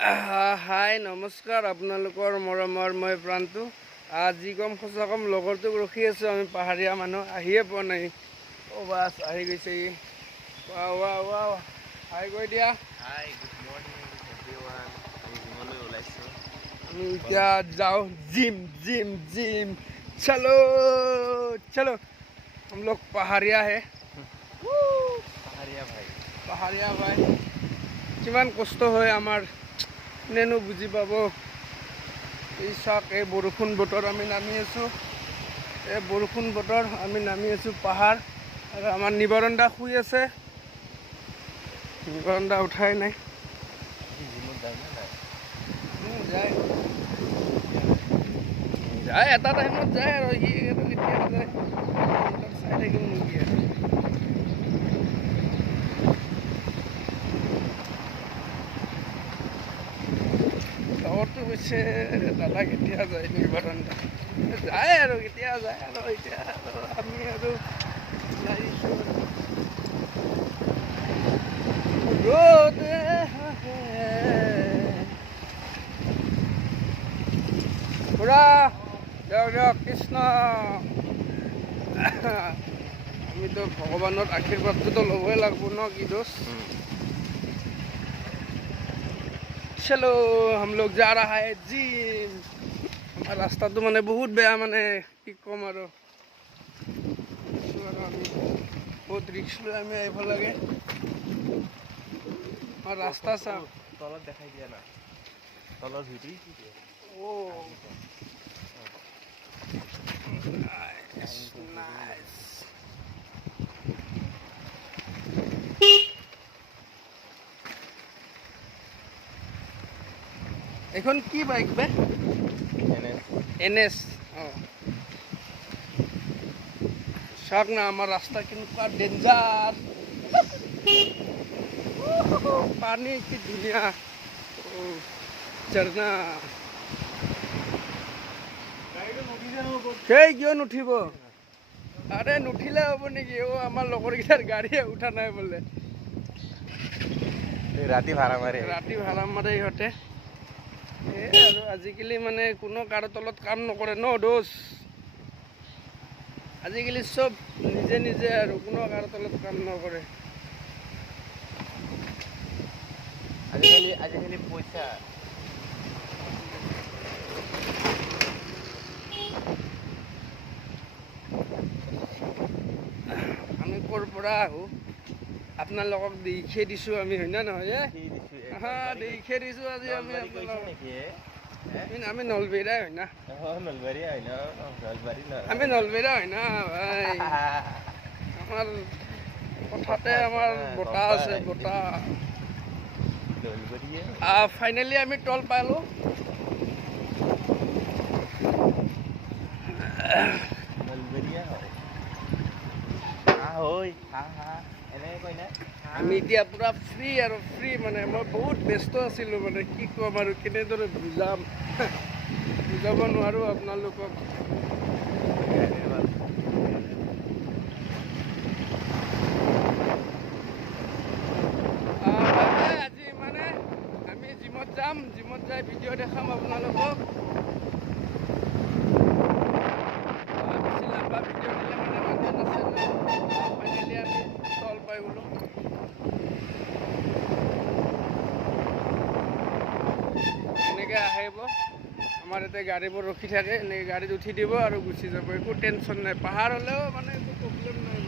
হাই নমস্কাৰ আপোনালোকৰ মৰমৰ মই প্ৰান্তু। যি কম সঁচা কম লগৰটোক ৰখি আছোঁ আমি পাহাৰীয়া মানুহ আহিয়ে পোৱা নাই। অ' বাছ আহি গৈছে ই। ৱা ৱা ৱা হাই কৈ দিয়া। Hi good morning everyone. আমি জিমলৈ ওলাইছোঁ। আমি এতিয়া যাওঁ জিম जिम जिम चलो चलो हम लोग पहाड़िया है। পাহাৰীয়া ভাই কিমান কষ্ট হয় আমাৰ নেনো বুজি পাব। এই চাওক এই বৰষুণ বতৰ আমি নামি আছোঁ। এই বৰষুণ বতৰ আমি নামি আছোঁ পাহাৰ আৰু আমাৰ নিবাৰণ দা শুই আছে। নিবাৰণ দা উঠাই নাই। জিমত যায় না নাই? যায় যায় এটা টাইমত যায় আৰু সি কেতিয়া যায় চাই থাকিব নেকি আৰু। লগৰটো কৈছে দাদা কেতিয়া যায় নিবাৰণ দা যায় আৰু কেতিয়া যায় আৰু এতিয়া আৰু আমি আৰু লাগিছোঁ ৰ'দ পুৰা দিয়ক দিয়ক কৃষ্ণ। আমিতো ভগৱানৰ আশীৰ্বাদটোতো ল'বই লাগিব ন কি দোষ। चलो हम लोग जा रहा है जिम। আমাৰ ৰাস্তাটো মানে বহুত বেয়া মানে কি ক'ম আৰু আমি বহুত ৰিক্স লৈ আমি আহিব লাগে। আমাৰ ৰাস্তা চাওক তলত দেখাই দিয়া না তলৰ ভিডিঅ' এখন কি বাইক বে? NS। অঁ চাওক না আমাৰ ৰাস্তা কেনেকুৱা ডেঞ্জাৰ। পানী কি ধুনীয়া ঝৰ্ণা। সেই কিয় নুঠিব? আৰে নুঠিলে হ'ব নেকি? অ' আমাৰ লগৰকেইটাৰ গাড়ীয়ে উঠা নাই বোলে। ৰাতি ভাড়া মাৰে ইহঁতে। এই আৰু আজিকালি মানে কোনো কাৰো তলত কাম নকৰে ন দোষ। আজিকালি চব নিজে নিজে আৰু কোনো কাৰো তলত কাম নকৰে। আজিকালি পইচা আমি ক'ৰ পৰা আহোঁ আপোনালোকক দেখিয়ে দিছোঁ আমি হয় না নহয়? দেখিয়ে দিছোঁ আজি আমি আমি নলবেইৰা হয় না। আমি নলবেইৰা হয় না ভাই। আমাৰ কথাতে আমাৰ বতাহ আছে বতাহ। ফাইনেলি আমি টল পালোঁ। আমি এতিয়া পূৰা ফ্ৰী আৰু ফ্ৰী মানে মই বহুত ব্যস্ত আছিলোঁ মানে কি ক'ম আৰু কেনেদৰে বুজাব নোৱাৰোঁ আপোনালোকক। আজি মানে আমি জিমত যাম, জিমত যাই ভিডিঅ' দেখাম আপোনালোকক। বেছি লাম্বা ভিডিঅ' দিলে মানে মানুহ নাচায় ন। ফাইনেলি আমি তল পাই গ'লোঁ। এনেকৈ আহিব আমাৰ ইয়াতে গাড়ীবোৰ ৰখি থাকে, এনেকৈ গাড়ীত উঠি দিব আৰু গুচি যাব। একো টেনশ্যন নাই। পাহাৰ হ'লেও মানে একো প্ৰব্লেম নাই।